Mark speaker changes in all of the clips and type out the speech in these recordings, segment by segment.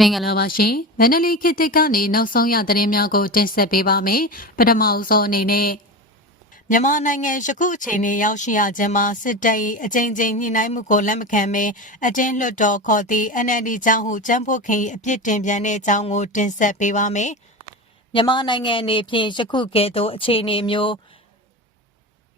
Speaker 1: မင်္ဂလာပါရှင်မန္တလေးခေတ်သစ်ကနေနောက်ဆုံးရသတင်းများကိုတင်ဆက်ပေးပါမယ်ပထမအဆုံးအနေနဲ့မြန်မာနိုင်ငံယခုအချိန်နဲ့ရောက်ရှိရခြင်းမှာစစ်တပ်၏အကြိမ်ကြိမ်ညှိနှိုင်းမှုကိုလက်မခံဘဲအတင်းလွှတ်တော်ခေါ်သည့် NLD ကျောင်းဟုကျန်းဖို့ခင်၏အပြစ်တင်ပြန်တဲ့အကြောင်းကိုတင်ဆက်ပေးပါမယ်မြန်မာနိုင်ငံအနေဖြင့်ယခုကဲ့သို့အခြေအနေမျိုး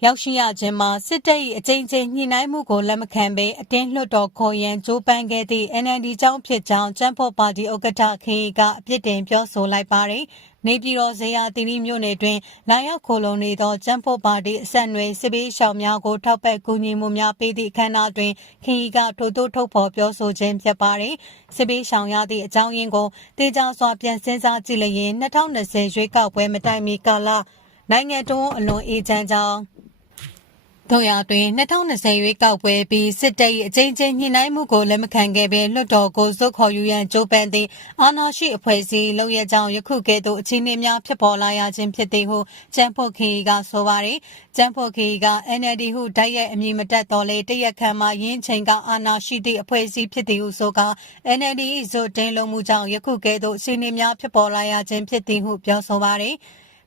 Speaker 1: ရောက်ရှိရခြင်းမှာစစ်တပ်၏အကြိမ်ကြိမ်ညှိနှိုင်းမှုကိုလက်မခံဘဲအတင်းလွှတ်တော်ခေါ်ရန်ကြိုးပမ်းခဲ့သည့် NLD ကျောင်းဖြစ်ကြောင်းကျန်းဖော်ပါတီဥက္ကဋ္ဌခေကအပြစ်တင်ပြောဆိုလိုက်ပါတယ်။နေပြည်တော်ဇေယျသီရိမြို့နယ်တွင်လာရောက်ခိုလုံနေသောကျန်းဖော်ပါတီအဆက်အနွယ်စစ်ပေးရှောင်များကိုထောက်ပံ့ကူညီမှုများပေးသည့်အခမ်းအနားတွင်ခေကထိုသို့ထုတ်ဖော်ပြောဆိုခြင်းဖြစ်ပါတယ်။စစ်ပေးရှောင်ရသည့်အကြောင်းရင်းကိုတေချာစွာပြန်စဉ်းစားကြည့်လျင်2020ရွေးကောက်ပွဲမတိုင်မီကာလနိုင်ငံတော်အလွန်အေးချမ်းကြောင်း တို့ရတွင်2020ရွေးကောက်ပွဲပြီးစစ်တပ်၏အကြိမ်ကြိမ်ညှိနှိုင်းမှုကိုလက်မခံခဲ့ဘဲလွှတ်တော်ကိုစုခေါ်ယူရန်ကြိုးပမ်းသည့်အာဏာရှိအဖွဲ့အစည်းလုံရကြောင်ယခုကဲ့သို့အခြေအနေများဖြစ်ပေါ်လာရခြင်းဖြစ်သည်ဟုကျန်းဖို့ခေကဆိုပါရယ်ကျန်းဖို့ခေက NLD ဟုတိုက်ရိုက်အမည်မတက်တော့လေတရက်ခန့်မှရင်းချိန်ကအာဏာရှိသည့်အဖွဲ့အစည်းဖြစ်သည်ဟုဆိုက NLD ၏ဇိုတင်းလုံးမှုကြောင့်ယခုကဲ့သို့အခြေအနေများဖြစ်ပေါ်လာရခြင်းဖြစ်သည်ဟုပြောဆိုပါရယ်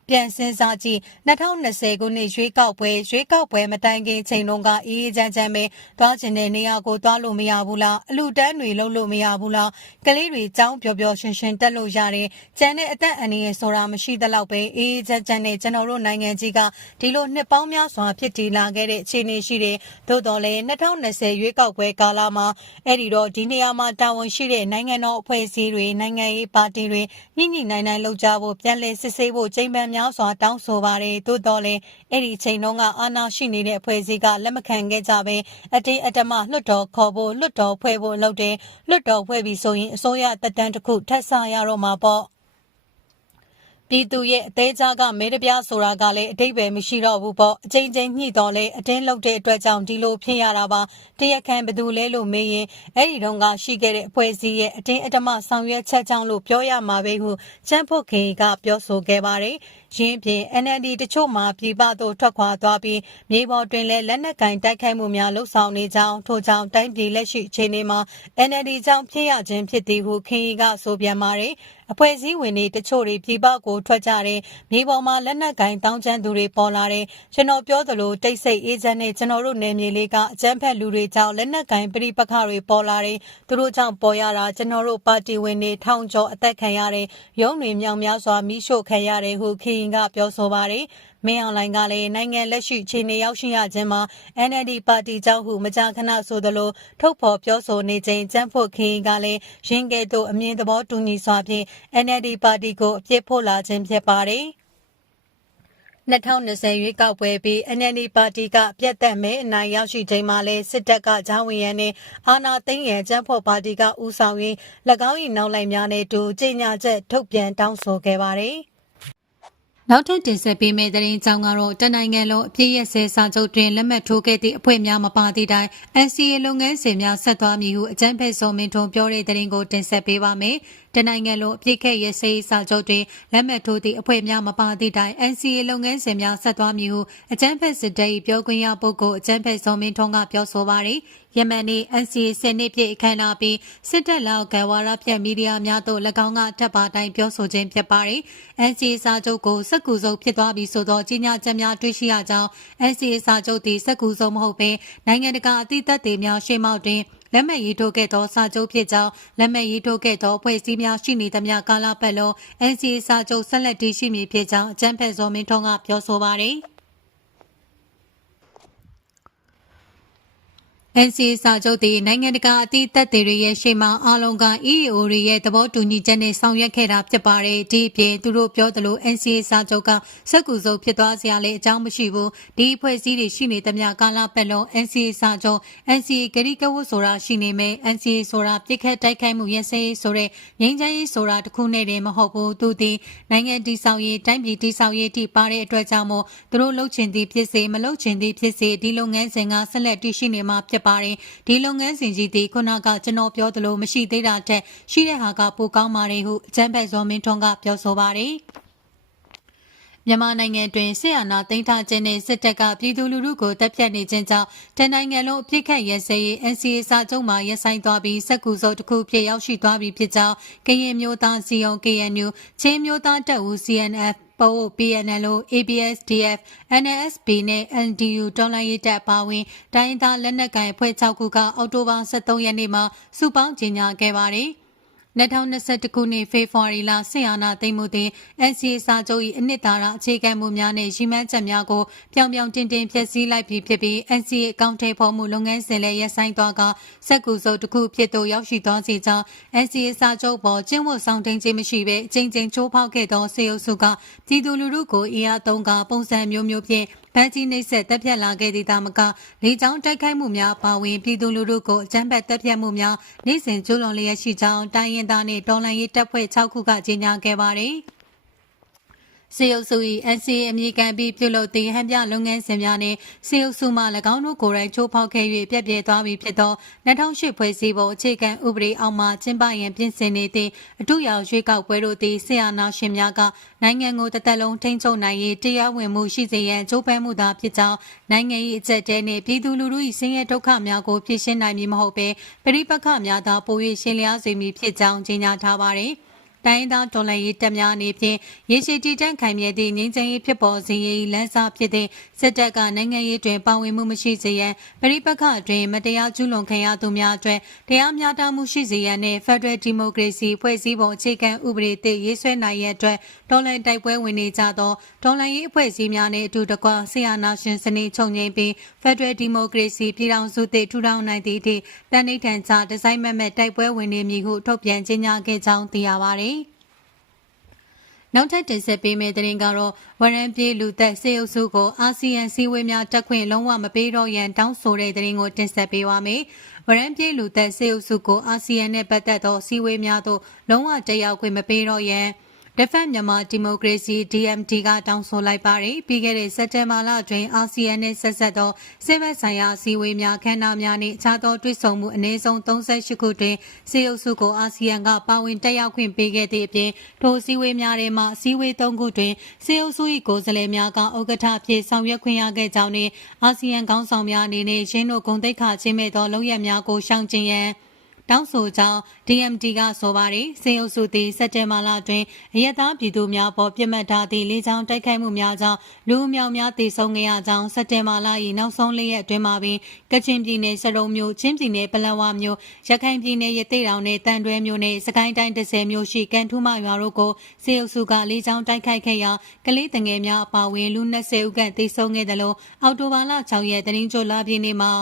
Speaker 1: ပြန်စင်းစားကြည့်2020ခုနှစ်ရွေးကောက်ပွဲရွေးကောက်ပွဲမတိုင်ခင်ချိန်တုန်းကအေးအေးချမ်းချမ်းပဲသွားကျင်တဲ့နေရာကိုသွားလို့မရဘူးလားအလူတန်းတွေလုံးလို့မရဘူးလားကလေးတွေចောင်းပျော်ပျော်ရွှင်ရွှင်တက်လို့ရတယ်ကျန်တဲ့အသက်အန္တရာယ်ဆိုတာမရှိသလောက်ပဲအေးအေးချမ်းချမ်းနဲ့ကျွန်တော်တို့နိုင်ငံကြီးကဒီလိုနှစ်ပေါင်းများစွာဖြစ်တည်လာခဲ့တဲ့အခြေအနေရှိတယ်သို့တော်လည်း2020ရွေးကောက်ပွဲကာလမှာအဲ့ဒီတော့ဒီနေရာမှာတာဝန်ရှိတဲ့နိုင်ငံတော်အဖွဲ့အစည်းတွေနိုင်ငံရေးပါတီတွေညှိညှိနိုင်နိုင်လုပ်ကြဖို့ပြန်လည်စစ်ဆေးဖို့ချိန်ပန်များစွာတောင်းဆိုပါတယ်သို့တော်လည်းအဲ့ဒီချိန်တုန်းကအာဏာရှိနေတဲ့အဖွဲ့အစည်းကလက်မခံခဲ့ကြပဲအတင်းအဓမ္မလွှတ်တော်ခေါ်ဖို့လွှတ်တော်ဖွဲ့ဖို့လုပ်တယ်လွှတ်တော်ဖွဲ့ပြီးဆိုရင်အစိုးရတက်တန်းတစ်ခုထပ်ဆရတော့မှာပေါ့ပြည်သူရဲ့အသေးစားကမဲတပြားဆိုတာကလည်းအတိတ်ပဲမရှိတော့ဘူးပေါ့အချိန်ချင်းညှိတော်လဲအတင်းလုတ်တဲ့အတွက်ကြောင့်ဒီလိုဖြစ်ရတာပါတရခန့်ဘသူလဲလို့မေးရင်အဲ့ဒီတုန်းကရှိခဲ့တဲ့အဖွဲ့အစည်းရဲ့အတင်းအဓမ္မဆောင်ရွက်ချက်ကြောင့်လို့ပြောရမှာပဲဟုချမ်းဖို့ခင်ကပြောဆိုခဲ့ပါတယ် ရင်းဖြင့် NLD တချို့မှာပြည်ပသို့ထွက်ခွာသွားပြီးမြေပေါ်တွင်လည်းလက်နက်ကင်တိုက်ခိုက်မှုများလှုပ်ဆောင်နေကြောင်းထို့ကြောင့်တိုင်းပြည်လက်ရှိအခြေအနေမှာ NLD ကြောင့်ဖြစ်ရခြင်းဖြစ်သည်ဟုခင်ကဆိုပြန်ပါတယ်အဖွဲ့အစည်းဝင်တွေတချို့တွေပြည်ပကိုထွက်ကြတယ်မြေပေါ်မှာလက်နက်ကင်တောင်းကျမ်းသူတွေပေါ်လာတယ်ကျွန်တော်ပြောသလိုတိတ်ဆိတ်အေးချမ်းနဲ့ကျွန်တော်တို့နယ်မြေလေးကအကြမ်းဖက်လူတွေကြောင့်လက်နက်ကင်ပြိပခတွေပေါ်လာတယ်သူတို့ကြောင့်ပေါ်ရတာကျွန်တော်တို့ပါတီဝင်တွေထောင်ကျော်အသက်ခံရတယ်ရုံးတွေမြောင်များစွာမိရှို့ခံရတယ်ဟုခင်ကပြောဆိုပါတယ်မင်းအောင်လိုင်ကလည်းနိုင်ငံလက်ရှိခြေနေရောက်ရှိရခြင်းမှာ NLD ပါတီကြောင့်ဟုမကြာခဏဆိုသလိုထုတ်ဖော်ပြောဆိုနေခြင်းကြမ်းဖို့ခင်ကလည်းရင်းကဲ့သို့အမြင်သဘောတူညီစွာဖြင့် NLD ပါတီကိုအပြစ်ဖို့လာခြင်းဖြစ်ပါတယ်2020ရွေးကောက်ပွဲပြီး NLD ပါတီကပြတ်သက်မဲ့အနိုင်ရောက်ရှိချိန်မှာလဲစစ်တပ်ကဂျောင်းဝင်ရန်နဲ့အာဏာသိမ်းရန်ကျန်းဖော်ပါတီကဦးဆောင်ရင်း၎င်း၏နောက်လိုက်များနဲ့တူကြေညာချက်ထုတ်ပြန်တောင်းဆိုခဲ့ပါတယ်။ နောက်ထပ်တင်ဆက်ပေးမယ့်သတင်းကြောင်းကတော့တနိုင်ငံလုံးအပြည့်ရစဲစာချုပ်တွင်လက်မှတ်ထိုးခဲ့သည့်အဖွဲ့များမပါသည့်တိုင် NCA လုပ်ငန်းစဉ်များဆက်သွားမည်ဟုအကြံဖက်စောမင်းထွန်းပြောတဲ့သတင်းကိုတင်ဆက်ပေးပါမယ်။ တနိုင်ငံလုံးအပြစ်ခက်ရစေးစာချုပ်တွင်လက်မှတ်ထိုးသည့်အဖွဲ့များမပါသည့်တိုင် NCA လုပ်ငန်းစဉ်များဆက်သွားမည်ဟုအကြံဖက်စစ်တပ်၏ပြောခွင့်ရပုဂ္ဂိုလ်အကြံဖက်စောမင်းထွန်းကပြောဆိုပါသည်ယမန်နေ့ NCA စနစ်ပြည့်အခမ်းအနားပြီးစစ်တပ်လောက်ကဝါရပြတ်မီဒီယာများသို့၎င်းကထပ်ပါတိုင်းပြောဆိုခြင်းဖြစ်ပါတယ်။ NCA စာချုပ်ကိုစက်ကူစုပ်ဖြစ်သွားပြီးဆိုသောကြီးညာချက်များတွေ့ရှိရကြောင်း NCA စာချုပ်သည်စက်ကူစုပ်မဟုတ်ဘဲနိုင်ငံတကာအသီးသက်တွေများရှေ့မောက်တွင် လက်မှတ်ရေးထိုးခဲ့သောစာချုပ်ဖြစ်ကြောင်းလက်မှတ်ရေးထိုးခဲ့သောအဖွဲ့အစည်းများရှိနေသမျှကာလပတ်လုံး NCA စာချုပ်ဆက်လက်တည်ရှိမည်ဖြစ်ကြောင်းအကြံဖက်စောမင်းထွန်းကပြောဆိုပါရယ်။ NCA စာချုပ်သည်နိုင်ငံတကာအသီးသက်တွေရဲ့ရှေ့မှအားလုံးက EAO တွေရဲ့သဘောတူညီချက်နဲ့ဆောင်ရွက်ခဲ့တာဖြစ်ပါတယ်။ဒီအပြင်သူတို့ပြောသလို NCA စာချုပ်ကစက်ကူစုပ်ဖြစ်သွားစရာလည်းအကြောင်းမရှိဘူး။ဒီအဖွဲ့အစည်းတွေရှိနေသမျှကာလပတ်လုံး NCA စာချုပ် NCA ဂရိကဝတ်ဆိုတာရှိနေမယ်။ NCA ဆိုတာပြစ်ခတ်တိုက်ခိုက်မှုရစရေးဆိုတဲ့ငြိမ်းချမ်းရေးဆိုတာတခုနဲ့တည်းမဟုတ်ဘူး။သူသည်နိုင်ငံတည်ဆောက်ရေးတိုင်းပြည်တည်ဆောက်ရေးတိပါတဲ့အတွက်ကြောင့်မို့သူတို့လှုပ်ချင်သည်ဖြစ်စေမလှုပ်ချင်သည်ဖြစ်စေဒီလုပ်ငန်းစဉ်ကဆက်လက်တည်ရှိနေမှာဖြစ်ဖြစ်ပါတယ်ဒီလုပ်ငန်းစဉ်ကြီးဒီခုနကကျွန်တော်ပြောသလိုမရှိသေးတာတက်ရှိတဲ့ဟာကပိုကောင်းပါတယ်ဟုအချမ်းဘက်ဇော်မင်းထွန်းကပြောဆိုပါတယ်မြန်မာနိုင်ငံတွင်ဆရာနာသိမ်းထားခြင်းနဲ့စစ်တပ်ကပြည်သူလူထုကိုတပ်ဖြတ်နေခြင်းကြောင့်တနိုင်ငံလုံးအပြစ်ခတ်ရဲစဲရေး NCA စာချုပ်မှာရပ်ဆိုင်သွားပြီးစက်ကူစောတစ်ခုဖြစ်ရောက်ရှိသွားပြီဖြစ်ကြောင်းကရင်မျိုးသားစီယုံ KNU ချင်းမျိုးသားတပ်ဦး CNF ပို PNLO ABSDF NSB နဲ့ NDU တော်လိုင်းရေးတပ်ပါဝင်တိုင်းသားလက်နက်ကိုင်အဖွဲ့6ခုကအောက်တိုဘာ23ရက်နေ့မှာစုပေါင်းကြေညာခဲ့ပါတယ်။ 2021ခုနှစ်ဖေဖော်ဝါရီလဆင်အာနာသိမ်းမှုတင် NCA စာချုပ်၏အနှစ်သာရအခြေခံမှုများနဲ့ရည်မှန်းချက်များကိုပြောင်ပြောင်တင်တင်ဖျက်ဆီးလိုက်ပြီးဖြစ်ပြီး NCA အကောင့်ထဲပေါ်မှုလုပ်ငန်းစဉ်လည်းရပ်ဆိုင်းသွားကစက်ကူစုပ်တစ်ခုဖြစ်သို့ရောက်ရှိသွားစေကြောင်း NCA စာချုပ်ပေါ်ကျင်းဝတ်ဆောင်တင်ခြင်းမရှိဘဲအချိန်ချင်းချိုးဖောက်ခဲ့သောစေအုပ်စုကပြည်သူလူထုကိုအင်အားသုံးကပုံစံမျိုးမျိုးဖြင့်ဗန်ကြီးနှိပ်ဆက်တပ်ဖြတ်လာခဲ့သည့်တာမကလေကြောင်းတိုက်ခိုက်မှုများပါဝင်ပြည်သူလူထုကိုအကြမ်းဖက်တပ်ဖြတ်မှုများနေ့စဉ်ကျူးလွန်လျက်ရှိကြောင်းတိုင်းရင်းသားနှင့်တော်လှန်ရေးတပ်ဖွဲ့6ခုကကြေညာခဲ့ပါသည်။ စေအုပ်စု၏ NCA အမည်ခံပြီးပြုလုပ်သည့်ဟန်ပြလုပ်ငန်းစဉ်များနှင့်စေအုပ်စုမှ၎င်းတို့ကိုယ်တိုင်ချိုးဖောက်ခဲ့၍ပြက်ပြဲသွားပြီဖြစ်သော2008ဖွဲ့စည်းပုံအခြေခံဥပဒေအောက်မှကျင်းပရန်ပြင်ဆင်နေသည့်အတူရောက်ရွေးကောက်ပွဲတို့သည်ဆရာနာရှင်များကနိုင်ငံကိုတသက်လုံးထိန်းချုပ်နိုင်ရေးတရားဝင်မှုရှိစေရန်ကြိုးပမ်းမှုသာဖြစ်ကြောင်းနိုင်ငံ၏အကြက်တဲနှင့်ပြည်သူလူထု၏ဆင်းရဲဒုက္ခများကိုဖြေရှင်းနိုင်မည်မဟုတ်ဘဲပရိပက္ခများသာပို၍ရှင်းလျားစေမည်ဖြစ်ကြောင်းကြေညာထားပါသည်။ တိုင်းသားတော်လှန်ရေးတပ်များအနေဖြင့်ရေရှည်တည်တံ့ခိုင်မြဲသည့်ငြိမ်းချမ်းရေးဖြစ်ပေါ်စေရေးလမ်းစာဖြစ်သည့်စစ်တပ်ကနိုင်ငံရေးတွင်ပါဝင်မှုမရှိစေရန်ပရိပက္ခတွင်မတရားကျူးလွန်ခံရသူများအတွက်တရားမျှတမှုရှိစေရန်နှင့် Federal Democracy ဖွဲ့စည်းပုံအခြေခံဥပဒေသည့်ရေးဆွဲနိုင်ရန်အတွက်တော်လှန်တိုက်ပွဲဝင်နေကြသောတော်လှန်ရေးအဖွဲ့အစည်းများနှင့်အတူတကွဆီယနာရှင်စနစ်ချုပ်ငြိမ်းပြီး Federal Democracy ပြည်ထောင်စုသည့်ထူထောင်နိုင်သည့်အထိတန်ဋိဌာန်ချဒီဇိုင်းမဲ့မဲ့တိုက်ပွဲဝင်နေမည်ဟုထုတ်ပြန်ကြေညာခဲ့ကြောင်းသိရပါသည် နောက်ထပ်တင်ဆက်ပေးမယ့်သတင်းကတော့ဝရန်ပြေးလူသက်စေအုပ်စုကိုအာဆီယံစည်းဝေးများတက်ခွင့်လုံးဝမပေးတော့ရန်တောင်းဆိုတဲ့သတင်းကိုတင်ဆက်ပေးပါမယ်။ဝရန်ပြေးလူသက်စေအုပ်စုကိုအာဆီယံနဲ့ပတ်သက်သောစည်းဝေးများသို့လုံးဝတရားခွင့်မပေးတော့ရန် Defend မြန်မာဒီမိုကရေစီ DMD ကတောင်းဆိုလိုက်ပါတယ်ပြီးခဲ့တဲ့စက်တင်ဘာလအတွင်းအာဆီယံနဲ့ဆက်ဆက်သောစစ်ဘက်ဆိုင်ရာအစည်းအဝေးများခမ်းနားများနှင့်အခြားသောတွေ့ဆုံမှုအနည်းဆုံး38ခုတွင်စေအုပ်စုကိုအာဆီယံကပါဝင်တက်ရောက်ခွင့်ပေးခဲ့သည့်အပြင်ထိုအစည်းအဝေးများထဲမှအစည်းအဝေး3ခုတွင်စေအုပ်စု၏ကိုယ်စားလှယ်များကဥက္ကဋ္ဌအဖြစ်ဆောင်ရွက်ခွင့်ရခဲ့ကြောင်းနှင့်အာဆီယံခေါင်းဆောင်များအနေနဲ့ရင်းတို့ဂုဏ်သိက္ခာချင်းမဲ့သောလုပ်ရများကိုရှောင်ကျဉ်ရန် တောင်းဆိုကြောင်း DMD ကဆိုပါတယ်။စင်အုပ်စုသည်စက်တင်ဘာလတွင်အရက်သားပြည်သူများပေါ်ပြစ်မှတ်ထားသည့်လေကြောင်းတိုက်ခိုက်မှုများကြောင့်လူအမြောက်များသေဆုံးခဲ့ရကြောင်းစက်တင်ဘာလ၏နောက်ဆုံးလေးရက်အတွင်းမှာပင်ကချင်ပြည်နယ်စရုံမြို့ချင်းပြည်နယ်ပလဝမြို့ရခိုင်ပြည်နယ်ရသေ့တောင်နယ်တန်တွဲမြို့နယ်စကိုင်းတိုင်း10မြို့ရှိကန်ထူးမရွာတို့ကိုစင်အုပ်စုကလေကြောင်းတိုက်ခိုက်ခဲ့ရာကလေးတငယ်များအပါအဝင်လူ20ဦးခန့်သေဆုံးခဲ့တယ်လို့အော်တိုဘာလ6ရက်တင်းကြိုလာပြည်နယ်မှာ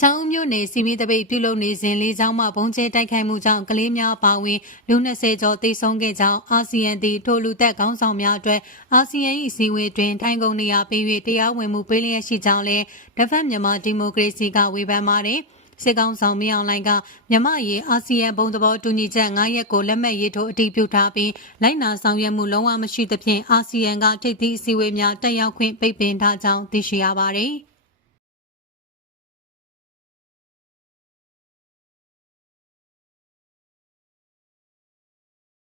Speaker 1: ချောင်းမြို့နယ်စီမီတပိတ်ပြုလုပ်နေစဉ်လေးချောင်းမှဘုံကျဲတိုက်ခိုက်မှုကြောင့်ကလေးများပါဝင်လူ20ကျော်သေဆုံးခဲ့ကြောင်းအာဆီယံသည်ထိုလူသက်ခေါင်းဆောင်များအတွက်အာဆီယံ၏စီဝေတွင်ထိုင်ကုန်နေရာပေး၍တရားဝင်မှုပေးလျက်ရှိကြောင်းလည်းဒဖက်မြန်မာဒီမိုကရေစီကဝေဖန်ပါတယ်စစ်ကောင်ဆောင်မြောင်လိုင်းကမြမရေးအာဆီယံဘုံသဘောတူညီချက်9ရက်ကိုလက်မှတ်ရေးထိုးအတည်ပြုထားပြီးလိုက်နာဆောင်ရွက်မှုလုံးဝမရှိသဖြင့်အာဆီယံကထိပ်သီးအစည်းအဝေးများတက်ရောက်ခွင့်ပိတ်ပင်ထားကြောင်းသိရှိရပါတယ်။